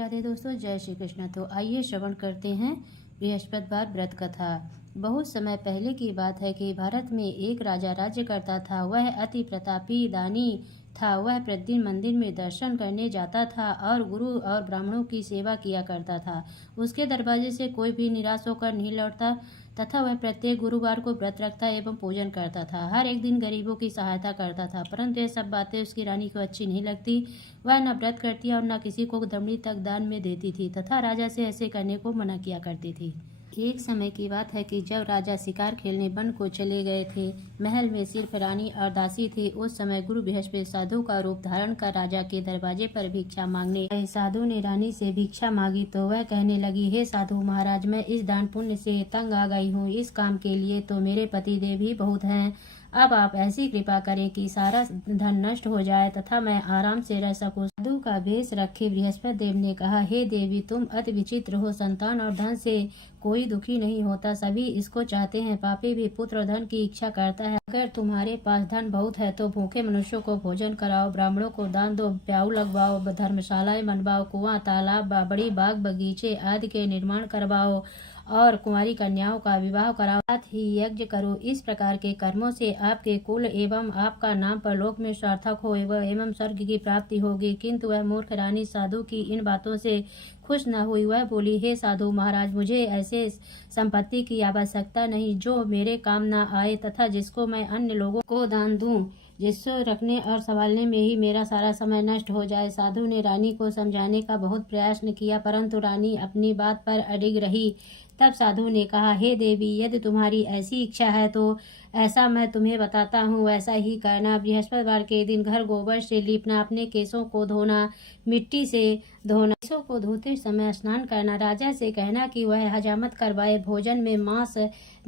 राधे दोस्तों, जय श्री कृष्ण। तो आइए श्रवण करते हैं बृहस्पतिवार व्रत कथा। बहुत समय पहले की बात है कि भारत में एक राजा राज्य करता था। वह अति प्रतापी दानी था। वह प्रतिदिन मंदिर में दर्शन करने जाता था और गुरु और ब्राह्मणों की सेवा किया करता था। उसके दरवाजे से कोई भी निराश होकर नहीं लौटता तथा वह प्रत्येक गुरुवार को व्रत रखता एवं पूजन करता था। हर एक दिन गरीबों की सहायता करता था, परंतु ये सब बातें उसकी रानी को अच्छी नहीं लगती। वह न व्रत करती और न किसी को दमड़ी तक दान में देती थी तथा राजा से ऐसे करने को मना किया करती थी। एक समय की बात है कि जब राजा शिकार खेलने वन को चले गए थे, महल में सिर्फ रानी और दासी थी। उस समय गुरु बृहस्पति साधु का रूप धारण कर राजा के दरवाजे पर भिक्षा मांगने गए। साधु ने रानी से भिक्षा मांगी तो वह कहने लगी, हे साधु महाराज, मैं इस दान पुण्य से तंग आ गई हूँ। इस काम के लिए तो मेरे पति देव ही बहुत हैं। अब आप ऐसी कृपा करें कि सारा धन नष्ट हो जाए तथा मैं आराम से रह सकूं। साधु का भेष रखे बृहस्पति देव ने कहा, हे देवी, तुम अति विचित्र हो। संतान और धन से कोई दुखी नहीं होता, सभी इसको चाहते हैं। पापी भी पुत्र और धन की इच्छा करता है। अगर तुम्हारे पास धन बहुत है तो भूखे मनुष्यों को भोजन कराओ, ब्राह्मणों को दान दो, प्याऊ लगवाओ, धर्मशालाएं बनवाओ, कुआं, तालाब, बड़ी बाग बगीचे आदि के निर्माण करवाओ और कुंवारी कन्याओं का विवाह कराओ, साथ ही यज्ञ करो। इस प्रकार के कर्मों से आपके कुल एवं आपका नाम परलोक में सार्थक हो एवं स्वर्ग की प्राप्ति होगी। किंतु वह मूर्ख रानी साधु की इन बातों से खुश न हुई। वह बोली, हे साधु महाराज, मुझे ऐसे संपत्ति की आवश्यकता नहीं जो मेरे काम न आए तथा जिसको मैं अन्य लोगों को दान दूं, जिसको रखने और संभालने में ही मेरा सारा समय नष्ट हो जाए। साधु ने रानी को समझाने का बहुत प्रयास किया, परंतु रानी अपनी बात पर अडिग रही। तब साधु ने कहा, हे देवी, यदि तुम्हारी ऐसी इच्छा है तो ऐसा मैं तुम्हें बताता हूँ, वैसा ही करना। बृहस्पतिवार के दिन घर गोबर से लीपना, अपने केसों को धोना, मिट्टी से धोना, केसों को धोते समय स्नान करना, राजा से कहना कि वह हजामत करवाए, भोजन में मांस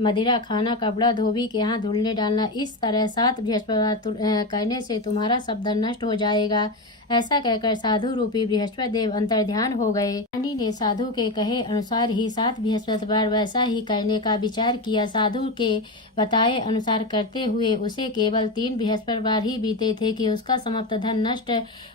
मदिरा खाना, कपड़ा धोबी के यहाँ धुलने डालना। इस तरह 7 बृहस्पतिवार करने से तुम्हारा सब धन नष्ट हो जाएगा। ऐसा कहकर साधु रूपी बृहस्पति देव अंतर्ध्यान हो गए। रानी ने साधु के कहे अनुसार ही 7 बृहस्पतिवार वैसा ही करने का विचार किया। साधु के बताए अनुसार करते हुए उसे केवल 3 बृहस्पतिवार ही बीते थे कि उसका समस्त धन नष्ट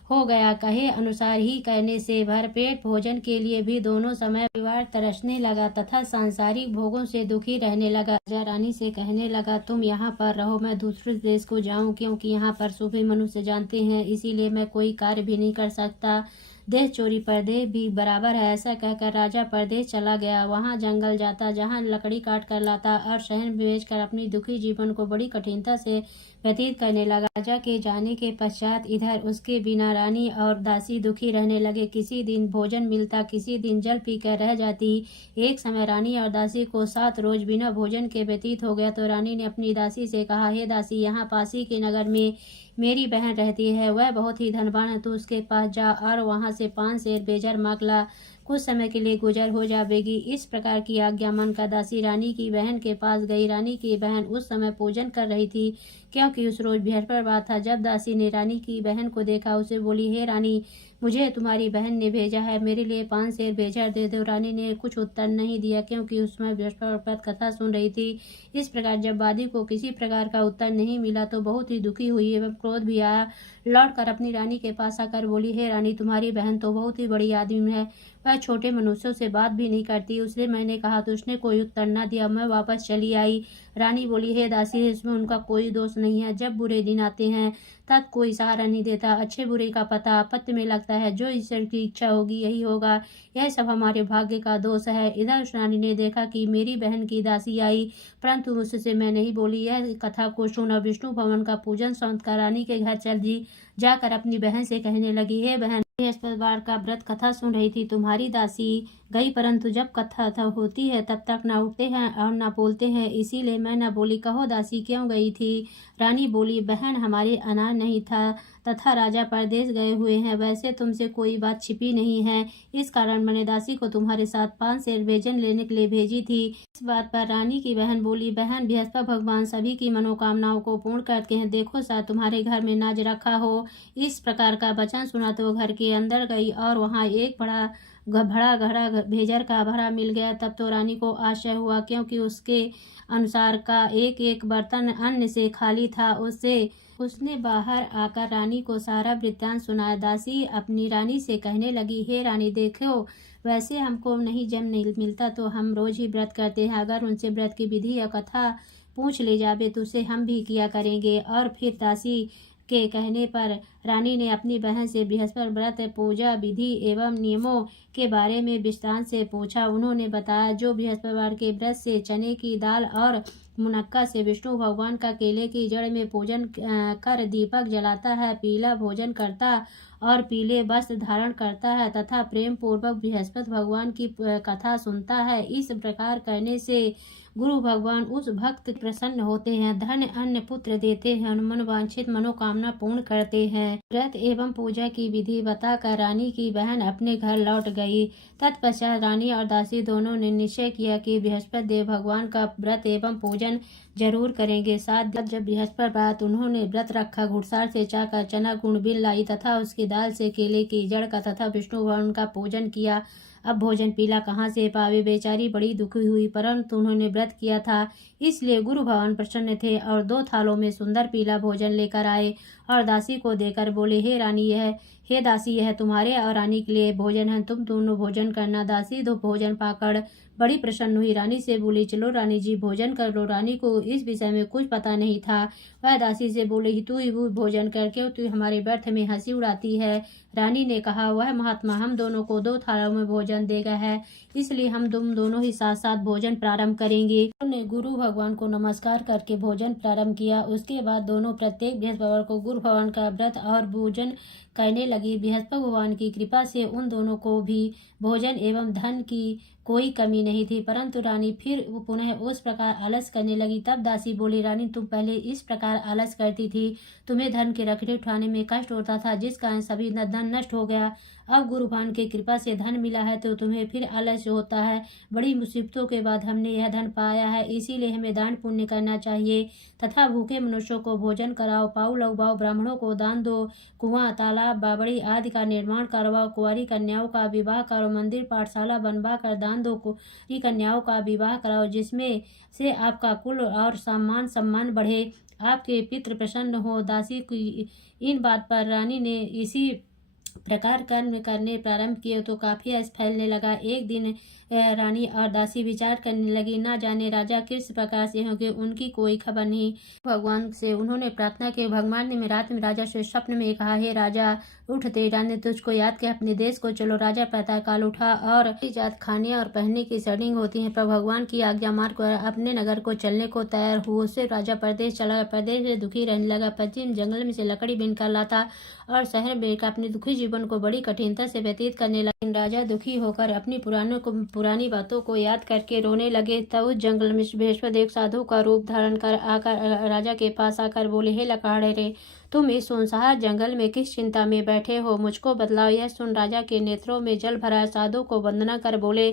हो गया। कहे अनुसार ही करने से भरपेट भोजन के लिए भी दोनों समय परिवार तरसने लगा तथा सांसारिक भोगों से दुखी रहने लगा। राजा रानी से कहने लगा, तुम यहाँ पर रहो, मैं दूसरे देश को जाऊं, क्योंकि यहाँ पर सभी मनुष्य जानते हैं, इसीलिए मैं कोई कार्य भी नहीं कर सकता। देश चोरी परदेश भी बराबर है। ऐसा कहकर राजा परदेश चला गया। वहाँ जंगल जाता, जहाँ लकड़ी काट कर लाता और शहर बेच कर अपनी दुखी जीवन को बड़ी कठिनता से व्यतीत करने लगा। राजा के जाने के पश्चात इधर उसके बिना रानी और दासी दुखी रहने लगे। किसी दिन भोजन मिलता, किसी दिन जल पी कर रह जाती। एक समय रानी और दासी को 7 रोज बिना भोजन के व्यतीत हो गया तो रानी ने अपनी दासी से कहा, हे दासी, यहाँ पासी के नगर में मेरी बहन रहती है, वह बहुत ही धनवान है। तू उसके पास जा और वहां से 5 सेर बेजर मांग ला, कुछ समय के लिए गुजर हो जाएगी। इस प्रकार की आज्ञा मानकर दासी रानी की बहन के पास गई। रानी की बहन उस समय पूजन कर रही थी, क्योंकि उस रोज बृहस्पतिवार था। जब दासी ने रानी की बहन को देखा, उसे बोली, हे रानी, मुझे तुम्हारी बहन ने भेजा है, मेरे लिए 5 सेर बेजर दे दो। रानी ने कुछ उत्तर नहीं दिया, क्योंकि उसमें बृहस्पतिवार कथा सुन रही थी। इस प्रकार जब वादी को किसी प्रकार का उत्तर नहीं मिला तो बहुत ही दुखी हुई एवं क्रोध भी आया। लौट कर अपनी रानी के पास आकर बोली, हे रानी, तुम्हारी बहन तो बहुत ही बड़ी आदमी है, वह छोटे मनुष्यों से बात भी नहीं करती। उसने मैंने कहा तो उसने कोई उत्तर न दिया, मैं वापस चली आई। रानी बोली, हे दासी, इसमें उनका कोई दोष नहीं है। जब बुरे दिन आते हैं तब कोई सहारा नहीं देता, अच्छे बुरे का पता आपत्ति में लगता है। जो ईश्वर की इच्छा होगी यही होगा, यह सब हमारे भाग्य का दोष है। इधर उस रानी ने देखा कि मेरी बहन की दासी आई, परंतु उससे मैं नहीं बोली। यह कथा को सुन विष्णु भवन का पूजन संत का रानी के घर चल दी। जाकर अपनी बहन से कहने लगी, हे बहन, बृहस्पतिवार का व्रत कथा सुन रही थी, तुम्हारी दासी गई, परंतु जब कथा होती है तब तक न उठते हैं और न बोलते हैं, इसीलिए मैं न बोली। कहो दासी, क्यों गई थी? रानी बोली, बहन, हमारे अनाज नहीं था तथा राजा परदेश गए हुए हैं। वैसे तुमसे कोई बात छिपी नहीं है, इस कारण मैंने दासी को तुम्हारे साथ 5 सेर बेजन लेने के लिए भेजी थी। इस बात पर रानी की बहन बोली, बहन, बृहस्पति भगवान सभी की मनोकामनाओं को पूर्ण करते हैं, देखो शायद तुम्हारे घर में नाज रखा हो। इस प्रकार का वचन सुना तो घर के अंदर गई और वहाँ एक बड़ा घड़ा भेजर का भरा मिल गया। तब तो रानी को आश्चर्य हुआ, क्योंकि उसके अनुसार का एक एक बर्तन अन्न से खाली था। उससे उसने बाहर आकर रानी को सारा वृत्तांत सुनाया। दासी अपनी रानी से कहने लगी, हे रानी, देखो वैसे हमको नहीं जन्म नहीं मिलता तो हम रोज ही व्रत करते हैं। अगर उनसे व्रत की विधि या कथा पूछ ले जावे तो उसे हम भी किया करेंगे। और फिर दासी के कहने पर रानी ने अपनी बहन से बृहस्पति व्रत पूजा विधि एवं नियमों के बारे में विस्तार से पूछा। उन्होंने बताया, जो बृहस्पतिवार के व्रत से चने की दाल और मुनक्का से विष्णु भगवान का केले की जड़ में पूजन कर दीपक जलाता है, पीला भोजन करता और पीले वस्त्र धारण करता है तथा प्रेम पूर्वक बृहस्पति भगवान की कथा सुनता है, इस प्रकार करने से गुरु भगवान उस भक्त प्रसन्न होते हैं, धन अन्न पुत्र देते हैं, मनोवांछित मनोकामना पूर्ण करते हैं। व्रत एवं पूजा की विधि बताकर रानी की बहन अपने घर लौट गई। तत्पश्चात रानी और दासी दोनों ने निश्चय किया कि बृहस्पति देव भगवान का व्रत एवं पूजन जरूर करेंगे। साथ जब बृहस्पति रात उन्होंने व्रत रखा, घुड़सार से चाकर चना गुण बिल लाई तथा उसकी दाल से केले की जड़ का तथा विष्णु भगवान का पूजन किया। अब भोजन पीला कहाँ से पावे, बेचारी बड़ी दुखी हुई, परंतु उन्होंने व्रत किया था इसलिए गुरु भगवान प्रसन्न थे और 2 थालों में सुंदर पीला भोजन लेकर आए और दासी को देकर बोले, हे दासी, यह तुम्हारे और रानी के लिए भोजन है, तुम दोनों भोजन करना। दासी दो भोजन पाकर बड़ी प्रसन्न हुई, रानी से बोली, चलो रानी जी भोजन कर लो। रानी को इस विषय में कुछ पता नहीं था। वह दासी से बोली, तू ही भोजन करके तू हमारे व्यर्थ में हंसी उड़ाती है। रानी ने कहा, वह महात्मा हम दोनों को 2 थालों में भोजन देगा है, इसलिए हम तुम दोनों ही साथ साथ भोजन प्रारंभ करेंगे। उन्होंने गुरु भगवान को नमस्कार करके भोजन प्रारंभ किया। उसके बाद दोनों प्रत्येक बृहस्पतिवार को गुरु भगवान का व्रत और भोजन करने लगी। बृहस्पति भगवान की कृपा से उन दोनों को भी भोजन एवं धन की कोई कमी नहीं थी, परंतु रानी फिर पुनः उस प्रकार आलस करने लगी। तब दासी बोली, रानी तुम पहले इस प्रकार आलस करती थी, तुम्हें धन के रखने उठाने में कष्ट होता था, जिस कारण सभी धन नष्ट हो गया। अब गुरु भगवान की कृपा से धन मिला है तो तुम्हें फिर आलस्य होता है। बड़ी मुसीबतों के बाद हमने यह धन पाया है, इसीलिए हमें दान पुण्य करना चाहिए तथा भूखे मनुष्यों को भोजन कराओ, पाऊ लगवाओ, ब्राह्मणों को दान दो, कुआं तालाब बावड़ी आदि का निर्माण करवाओ, कुंवारी कन्याओं का विवाह करो, मंदिर पाठशाला बनवा कर दान दो, कुंवारी कन्याओं का विवाह कराओ, जिसमें से आपका कुल और सम्मान बढ़े, आपके पितृ प्रसन्न हो। दासी की इन बात पर रानी ने इसी प्रकार कर्म करने प्रारंभ किए तो काफी यश फैलने लगा। एक दिन रानी और दासी विचार करने लगी, ना जाने राजा किस प्रकार से होंगे, उनकी कोई खबर नहीं। भगवान से उन्होंने प्रार्थना की। भगवान ने रात में राजा से स्वप्न में कहा, हे राजा उठते रानी तुझको याद के अपने देश को चलो। राजा प्रातः काल उठा और जात खाने और पहनने की शर्टिंग होती है, पर भगवान की आज्ञा मानकर अपने नगर को चलने को तैयार हुआ। उससे राजा प्रदेश चला, प्रदेश में दुखी रहने लगा। पश्चिम जंगल में से लकड़ी बिनकर लाता और शहर में अपने दुखी जीवन को बड़ी कठिनता से व्यतीत करने लगे। राजा दुखी होकर अपनी पुरानी बातों को याद करके रोने लगे। तब उस जंगल में बृहस्पति एक साधु का रूप धारण कर आकर राजा के पास आकर बोले, हे लकाड़े रे, तुम इस सुनसान जंगल में किस चिंता में बैठे हो, मुझको बतलाओ। यह सुन राजा के नेत्रों में जल भरा। साधु को वंदना कर बोले,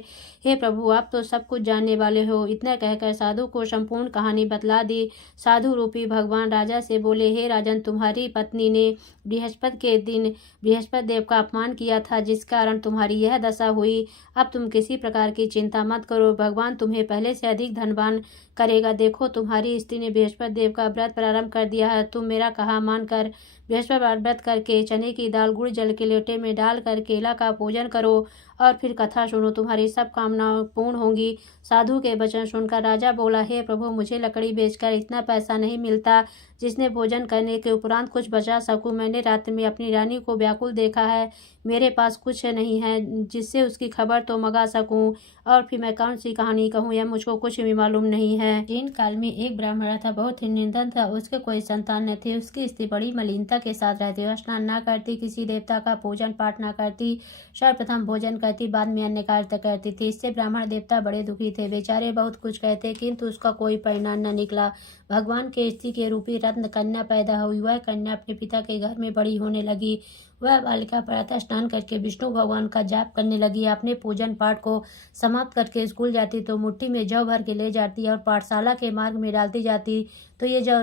हे प्रभु, आप तो सब कुछ जानने वाले हो। इतना कहकर साधु को संपूर्ण कहानी बतला दी। साधु रूपी भगवान राजा से बोले, हे राजन, तुम्हारी पत्नी ने बृहस्पति के दिन बृहस्पति देव का अपमान किया था, जिस कारण तुम्हारी यह दशा हुई। अब तुम किसी प्रकार की चिंता मत करो, भगवान तुम्हें पहले से अधिक धनवान करेगा। देखो, तुम्हारी स्त्री ने बृहस्पति देव का व्रत प्रारंभ कर दिया है। तुम मेरा कहा मानकर बृहस्पतिवार व्रत करके चने की दाल गुड़ जल के लोटे में डालकर केला का पूजन करो और फिर कथा सुनो, तुम्हारी सब कामनाएं पूर्ण होंगी। साधु के वचन सुनकर राजा बोला, हे प्रभु, मुझे लकड़ी बेचकर इतना पैसा नहीं मिलता जिसने भोजन करने के उपरांत कुछ बचा सकूं। मैंने रात में अपनी रानी को व्याकुल देखा है, मेरे पास कुछ नहीं है जिससे उसकी खबर तो मंगा सकूं, और फिर मैं कौन सी कहानी कहूँ, यह मुझको कुछ भी मालूम नहीं है। जीन काल में एक ब्राह्मण था, बहुत ही निर्धन था, उसके कोई संतान न थे। उसकी स्त्री बड़ी मलिनता के साथ रहती, वह स्नान न करती, किसी देवता का पूजन पाठ न करती, सर्वप्रथम भोजन करती, बाद में अन्य कार्य करती थी। इससे ब्राह्मण देवता बड़े दुखी थे, बेचारे बहुत कुछ कहते किंतु उसका कोई परिणाम न निकला। भगवान के स्त्री के रूपी रत्न कन्या पैदा हुई। वह कन्या अपने पिता के घर में बड़ी होने लगी। वह बालिका प्रातः स्नान करके विष्णु भगवान का जाप करने लगी। अपने पूजन पाठ को समाप्त करके स्कूल जाती तो मुट्ठी में जौ भर के ले जाती और पाठशाला के मार्ग में डालती जाती तो ये जौ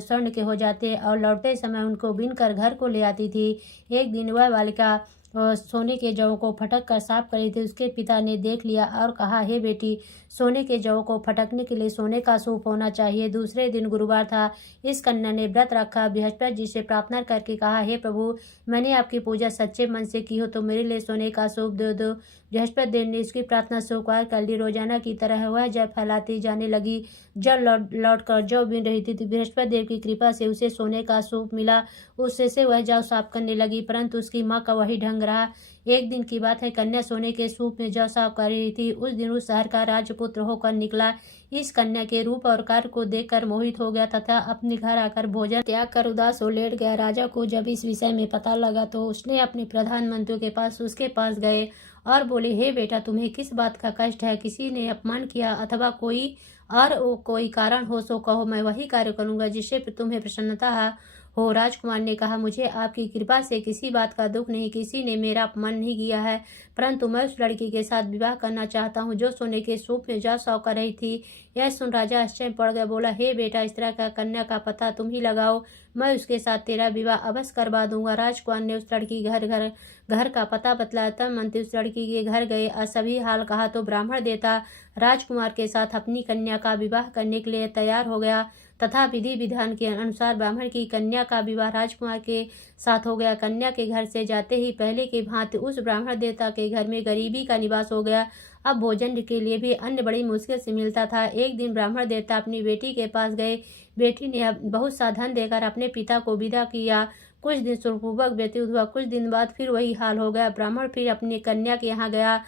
स्वर्ण के हो जाते और लौटते समय उनको बीन कर घर को ले आती थी। एक दिन वह बालिका सोने के जौ को फटक कर साफ करी थी। उसके पिता ने देख लिया और कहा, हे बेटी, सोने के जौ को फटकने के लिए सोने का सूप होना चाहिए। दूसरे दिन गुरुवार था। इस कन्या ने व्रत रखा। बृहस्पति जी से प्रार्थना करके कहा, हे प्रभु, मैंने आपकी पूजा सच्चे मन से की हो तो मेरे लिए सोने का सूप दे दो। बृहस्पति देव ने उसकी प्रार्थना स्वीकार कर ली। रोजाना की तरह वह जल फैलाती जाने लगी। जल लौट कर जौ बीन रही थी। बृहस्पति देव की कृपा से उसे सोने का सूप मिला। उससे से वह जौ साफ करने लगी, परंतु उसकी माँ का वही ढंग रहा। एक दिन की बात है, कन्या सोने के सूप में जौ साफ कर रही थी। उस दिन उस शहर का राजपुत्र होकर निकला। इस कन्या के रूप और कार्य को देखकर मोहित हो गया तथा अपने घर आकर भोजन त्याग कर उदास हो लेट गया। राजा को जब इस विषय में पता लगा तो उसने अपने प्रधानमंत्री के पास उसके पास गए और बोले, हे बेटा, तुम्हें किस बात का कष्ट है? किसी ने अपमान किया अथवा कोई कारण हो सो कहो, मैं वही कार्य करूंगा जिससे तुम्हें प्रसन्नता हो। राजकुमार ने कहा, मुझे आपकी कृपा से किसी बात का दुख नहीं, किसी ने मेरा अपमान नहीं किया है, परंतु मैं उस लड़की के साथ विवाह करना चाहता हूँ जो सोने के सूप में जौ साफ कर रही थी। यह सुन राजा आश्चर्य पड़ गया। बोला, हे बेटा, इस तरह का कन्या का पता तुम ही लगाओ, मैं उसके साथ तेरा विवाह अवश्य करवा दूंगा। राजकुमार ने उस लड़की घर का पता बतलाया। तब मंत्री उस लड़की के घर गए और सभी हाल कहा तो ब्राह्मण देवता राजकुमार के साथ अपनी कन्या का विवाह करने के लिए तैयार हो गया तथा विधि विधान के अनुसार ब्राह्मण की कन्या का विवाह राजकुमार के साथ हो गया। कन्या के घर से जाते ही पहले की भांति उस ब्राह्मण देवता के घर में गरीबी का निवास हो गया। अब भोजन के लिए भी अन्न बड़ी मुश्किल से मिलता था। एक दिन ब्राह्मण देवता अपनी बेटी के पास गए। बेटी ने बहुत सा धन देकर अपने पिता को विदा किया। कुछ दिन सुखपूर्वक व्यतीत हुआ। कुछ दिन बाद फिर वही हाल हो गया। ब्राह्मण फिर अपनी कन्या के यहाँ गया।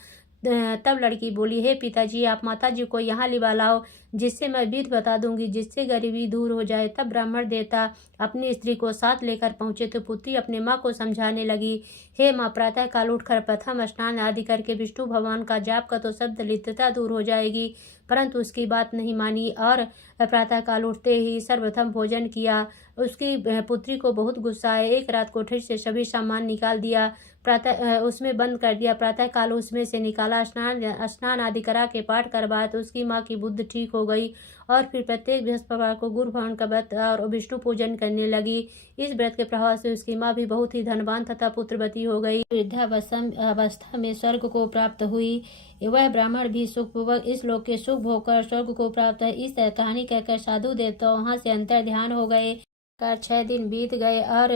तब लड़की बोली, हे पिताजी, आप माताजी को यहाँ लिवा लाओ, जिससे मैं विधि बता दूंगी, जिससे गरीबी दूर हो जाए। तब ब्राह्मण देवता अपनी स्त्री को साथ लेकर पहुंचे तो पुत्री अपने माँ को समझाने लगी, हे माँ, प्रातः काल उठकर प्रथम स्नान आदि करके विष्णु भगवान का जाप कर तो सब दरिद्रता दूर हो जाएगी। परंतु उसकी बात नहीं मानी और प्रातः काल उठते ही सर्वप्रथम भोजन किया। उसकी पुत्री को बहुत गुस्सा आया। एक रात कोठरी से सभी सामान निकाल दिया, प्रातः उसमें बंद कर दिया। प्रातः काल उसमें से निकाला, स्नान आदि करा के पाठ करवाया तो उसकी माँ की बुद्धि ठीक हो गई और फिर प्रत्येक बृहस्पतिवार को गुरु भवन का व्रत और विष्णु पूजन करने लगी। इस व्रत के प्रभाव से उसकी माँ भी बहुत ही धनवान तथा पुत्रवती हो गई। वृद्धावस्था में स्वर्ग को प्राप्त हुई। वह ब्राह्मण भी सुखपूर्वक इस लोक के सुख भोगकर स्वर्ग को प्राप्त है। इस कहानी कहकर साधु देवता वहां से अंतर ध्यान हो गए। 6 दिन बीत गए और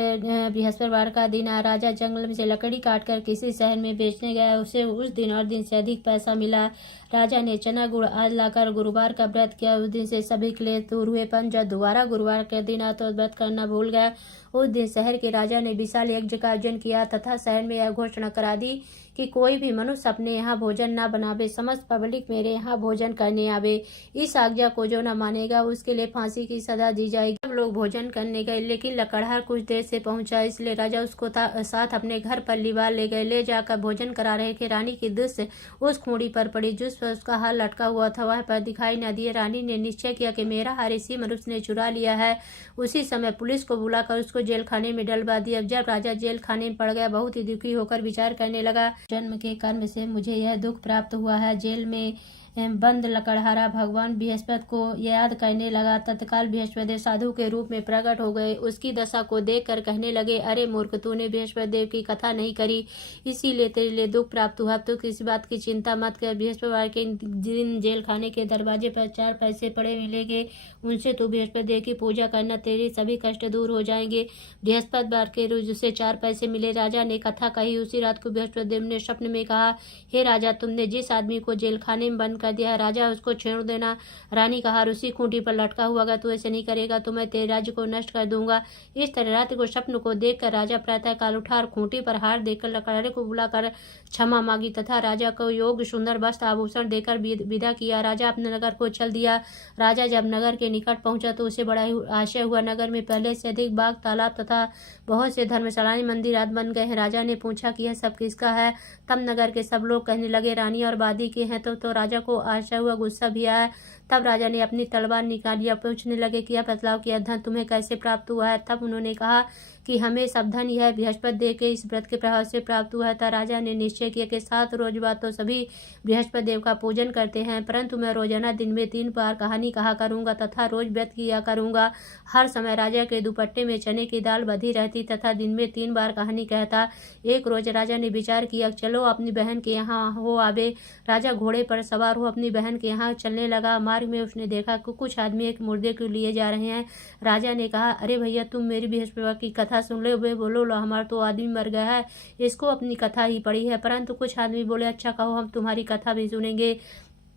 बृहस्पतिवार का दिन आया। राजा जंगल से लकड़ी काटकर किसी शहर में बेचने गया। उसे उस दिन और दिन से अधिक पैसा मिला। राजा ने चना गुड़ आज लाकर गुरुवार का व्रत किया। उस दिन से सभी क्लेश दूर हुए, पर जब दोबारा गुरुवार के दिन आया तो व्रत करना भूल गया। उस दिन शहर के राजा ने विशाल यज्ञ का आयोजन किया तथा शहर में यह घोषणा करा दी कि कोई भी मनुष्य अपने यहाँ भोजन न बनावे, समस्त पब्लिक मेरे यहाँ भोजन करने आवे। इस आज्ञा को जो न मानेगा उसके लिए फांसी की सजा दी जाएगी। सब लोग भोजन करने गए, लेकिन लकड़हार कुछ देर से पहुंचा, इसलिए राजा उसको साथ अपने घर पर लिवा ले गए। ले जाकर भोजन करा रहे थे। रानी की दृष्टि उस खूंटी पर पड़ी जिस पर उसका हार लटका हुआ था, वह पर दिखाई न दिए। रानी ने निश्चय किया कि मेरा हार इसी मनुष्य ने चुरा लिया है। उसी समय पुलिस को बुलाकर उसको जेल खाने में डलवा दिया। जब राजा जेल खाने में पड़ गया, बहुत ही दुखी होकर विचार करने लगा, जन्म के कर्म से मुझे यह दुख प्राप्त हुआ है। जेल में बंद लकड़हारा भगवान बृहस्पति को याद करने लगा। तत्काल बृहस्पति साधु के रूप में प्रकट हो गए। उसकी दशा को देखकर कहने लगे, अरे मूर्ख, तूने बृहस्पति देव की कथा नहीं करी, इसीलिए तेरे लिए दुख प्राप्त हुआ। तो किसी बात की चिंता मत कर। बृहस्पतिवार के दिन जेल खाने के दरवाजे पर 4 पैसे पड़े मिलेंगे, उनसे तू बृहस्पति देव की पूजा करना, तेरे सभी कष्ट दूर हो जाएंगे। बृहस्पतिवार के रोज उसे 4 पैसे मिले। राजा ने कथा कही। उसी रात को बृहस्पति देव ने स्वप्न में कहा, हे राजा, तुमने जिस आदमी को जेल खाने में बंद कर दिया, राजा उसको छेड़ देना। रानी का हार उसी खूंटी पर लटका हुआ, अगर तू ऐसे नहीं करेगा तो मैं तेरे राज्य को नष्ट कर दूंगा। इस तरह रात को स्वप्न को देखकर राजा प्रातः काल उठा और खूंटी पर हार देकर लकड़हारे को बुलाकर क्षमा मांगी तथा राजा को योग्य सुंदर वस्त्र आभूषण देकर विदा किया। राजा अपने नगर को चल दिया। राजा जब नगर के निकट पहुंचा तो उसे बड़ा आश्चर्य हुआ। नगर में पहले से अधिक बाग, तालाब तथा बहुत से धर्मशालाएं, मंदिर आदि बन गए हैं। राजा ने पूछा कि यह सब किसका है? तब नगर के सब लोग कहने लगे, रानी और वादी के हैं। तो राजा को आशा हुआ, गुस्सा भी आया। तब राजा ने अपनी तलवार निकाली और पूछने लगे कि यह बतलाओ कि यह धन तुम्हें कैसे प्राप्त हुआ है। तब उन्होंने कहा कि हमें सब धन यह बृहस्पति देव के इस व्रत के प्रभाव से प्राप्त हुआ है। तब राजा ने निश्चय किया कि 7 रोज बाद तो सभी बृहस्पति देव का पूजन करते हैं, परंतु मैं रोजाना दिन में 3 बार कहानी कहा करूंगा तथा रोज व्रत किया करूंगा। हर समय राजा के दुपट्टे में चने की दाल बधी रहती तथा दिन में 3 बार कहानी कहता। एक रोज राजा ने विचार किया, चलो अपनी बहन के यहाँ हो आवे। राजा घोड़े पर सवार हो अपनी बहन के यहाँ चलने लगा। मार्ग में उसने देखा कि कुछ आदमी एक मुर्दे को लिए जा रहे हैं। राजा ने कहा, अरे भैया, तुम मेरी बृहस्पति की कथा सुन लो। वे बोलो, लो हमारा तो आदमी मर गया है, इसको अपनी कथा ही पड़ी है। परंतु कुछ आदमी बोले, अच्छा कहो, हम तुम्हारी कथा भी सुनेंगे।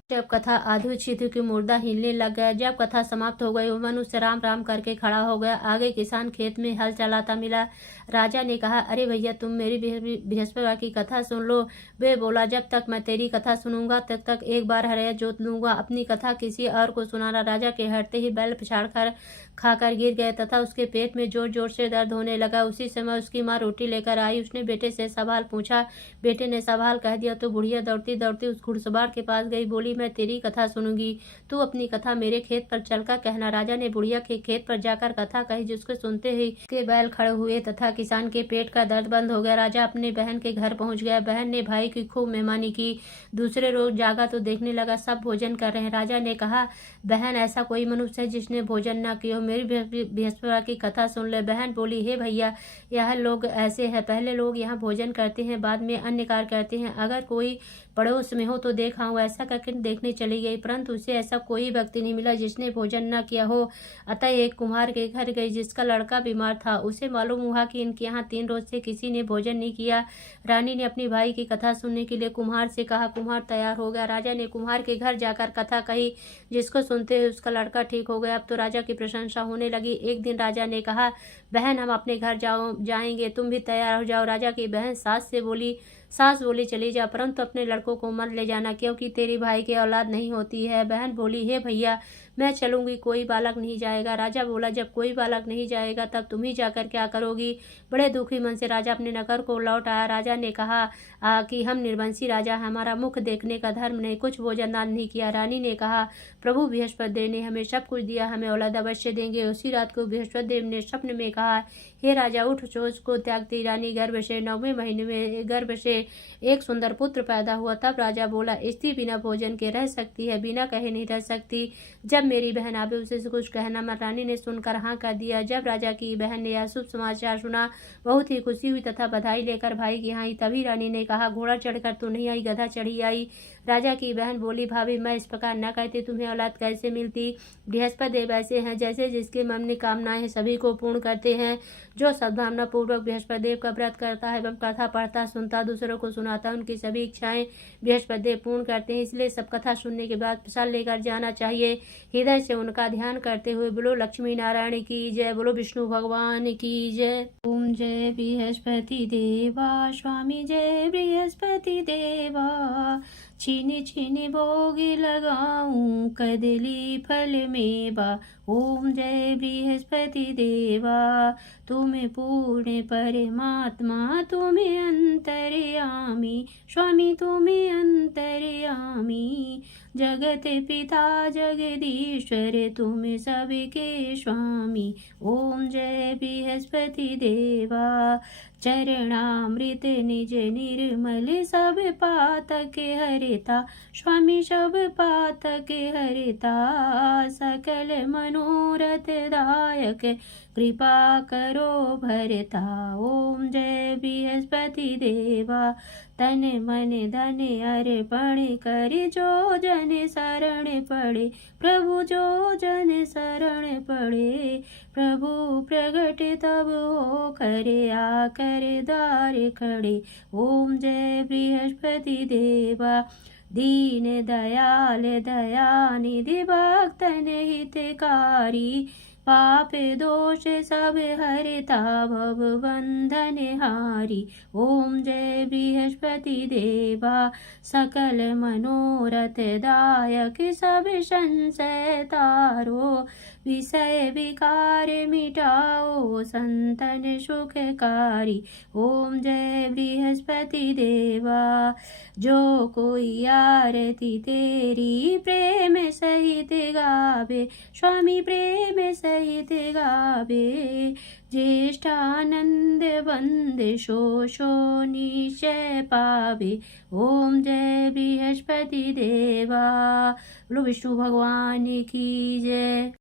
जब कथा आधी छिद्र की मुर्दा हिलने लग गया। जब कथा समाप्त हो गई, वो मनुष्य राम राम करके खड़ा हो गया। आगे किसान खेत में हल चलाता मिला। राजा ने कहा, अरे भैया, तुम मेरी बृहस्पति की कथा सुन लो। वे बोला, जब तक मैं तेरी कथा सुनूंगा तब तक एक बार हरया जोत लूंगा, अपनी कथा किसी और को सुनाना। राजा के हटते ही बैल पछाड़ कर खाकर गिर गए तथा उसके पेट में जोर जोर से दर्द होने लगा। उसी समय उसकी माँ रोटी लेकर आई। उसने बेटे से सवाल पूछा। बेटे ने सवाल कह दिया तो बुढ़िया दौड़ती दौड़ती उस घुड़सवार के पास गई। बोली, मैं तेरी कथा सुनूंगी, तू अपनी कथा मेरे खेत पर चलकर कहना। राजा ने बुढ़िया के खेत पर जाकर कथा कही, जिसको सुनते ही के बैल खड़े हुए तथा किसान के पेट का दर्द बंद हो गया। राजा अपने बहन के घर पहुंच गया। बहन ने भाई की खूब मेहमानी की। दूसरे रोज जागा तो देखने लगा सब भोजन कर रहे हैं। राजा ने कहा, बहन, ऐसा कोई मनुष्य है जिसने भोजन न किया हो, मेरी बृहस्पति की कथा सुन ले। बहन बोली, हे भैया, यह लोग ऐसे हैं, पहले लोग यहाँ भोजन करते हैं, बाद में अन्य कार्य करते हैं। अगर कोई पड़ोस में हो तो देखा हूँ। ऐसा करके देखने चली गई, परंतु उसे ऐसा कोई व्यक्ति नहीं मिला जिसने भोजन न किया हो। अतः एक कुम्हार के घर गई जिसका लड़का बीमार था। उसे मालूम हुआ कि इनके यहाँ 3 रोज से किसी ने भोजन नहीं किया। रानी ने अपनी भाई की कथा सुनने के लिए कुम्हार से कहा। कुम्हार तैयार हो गया। राजा ने कुम्हार के घर जाकर कथा कही, जिसको सुनते हुए उसका लड़का ठीक हो गया। अब तो राजा की प्रशंसा होने लगी। एक दिन राजा ने कहा, बहन, हम अपने घर जाएंगे, तुम भी तैयार हो जाओ। राजा की बहन सास बोली, चली जा, परंतु अपने लड़कों को मत ले जाना, क्योंकि तेरी भाई की औलाद नहीं होती है। बहन बोली, हे भैया, मैं चलूंगी, कोई बालक नहीं जाएगा। राजा बोला, जब कोई बालक नहीं जाएगा तब तुम ही जाकर क्या करोगी। बड़े दुखी मन से राजा अपने नगर को लौट आया। राजा ने कहा कि हम निर्वंशी राजा, हमारा मुख देखने का धर्म नहीं, कुछ भोजन दान नहीं किया। रानी ने कहा, प्रभु बृहस्पति देव ने हमें सब कुछ दिया, हमें औलाद अवश्य देंगे। उसी रात को बृहस्पति देव ने स्वप्न में कहा, हे राजा, उठ, सोच को त्यागती रानी गर्भ से 9वें महीने में गर्भ से एक सुंदर पुत्र पैदा हुआ। तब राजा बोला, स्त्री बिना भोजन के रह सकती है, बिना कहे नहीं रह सकती। जब मेरी बहन आवे उसे कुछ कहना मत। रानी ने सुनकर हाँ कर दिया। जब राजा की बहन ने यह शुभ समाचार सुना, बहुत ही खुशी हुई तथा बधाई लेकर भाई की यहाँ आई। तभी रानी ने कहा, घोड़ा चढ़कर तू नहीं आई, गधा चढ़ी आई। राजा की बहन बोली, भाभी, मैं इस प्रकार न कहती, तुम्हें औलाद कैसे मिलती। बृहस्पति देव ऐसे हैं जैसे जिसके मन में कामनाएं सभी को पूर्ण करते हैं। जो सद्भावना पूर्वक बृहस्पति देव का व्रत करता है एवं कथा पढ़ता, सुनता, दूसरों को सुनाता, उनकी सभी इच्छाएं बृहस्पति देव पूर्ण करते हैं। इसलिए सब कथा सुनने के बाद प्रसाद लेकर जाना चाहिए। हृदय से उनका ध्यान करते हुए बोलो लक्ष्मी नारायण की जय, बोलो विष्णु भगवान की जय। ओम जय बृहस्पति देवा, स्वामी जय बृहस्पति देवा। छीनी छीनी भोग लगाऊं, कदली फल मेवा। ओम जय बृहस्पति देवा, तुम्हें पूर्ण परमात्मा, तुम्हें अंतर्यामी, स्वामी तुम्हें अंतर्यामी। जगत पिता जगदीश्वर, तुम सबके स्वामी। ओम जय बृहस्पति देवा। चरणामृत निज निर्मल, सब पातक हरिता, स्वामी सब पातक हरिता। सकल मनोरथ दायक, कृपा करो भरता। ओम जय बृहस्पति देवा। तन मन धन अर्पण कर, जो जन शरण पड़े, प्रभु जो जन शरण पड़े। प्रभु प्रगट तब हो करे, आकर द्वार खड़े। ओम जय बृहस्पति देवा। दीन दयाल दयानिधि, भक्तन हितकारी, पाप दोष सब हरता भव बंधन हारी। ओम जय बृहस्पति देवा सकल मनोरथ दायक सब संशय तारो। विषय विकार मिटाओ संतन सुखकारी। ओम जय बृहस्पति देवा जो कोई आरती तेरी प्रेम सहित गावे स्वामी प्रेम सहित गावे। ज्येष्ठानंद बंद शो निश्चय पावे। ओम जय बृहस्पति देवा। बोलो विष्णु भगवान की जय।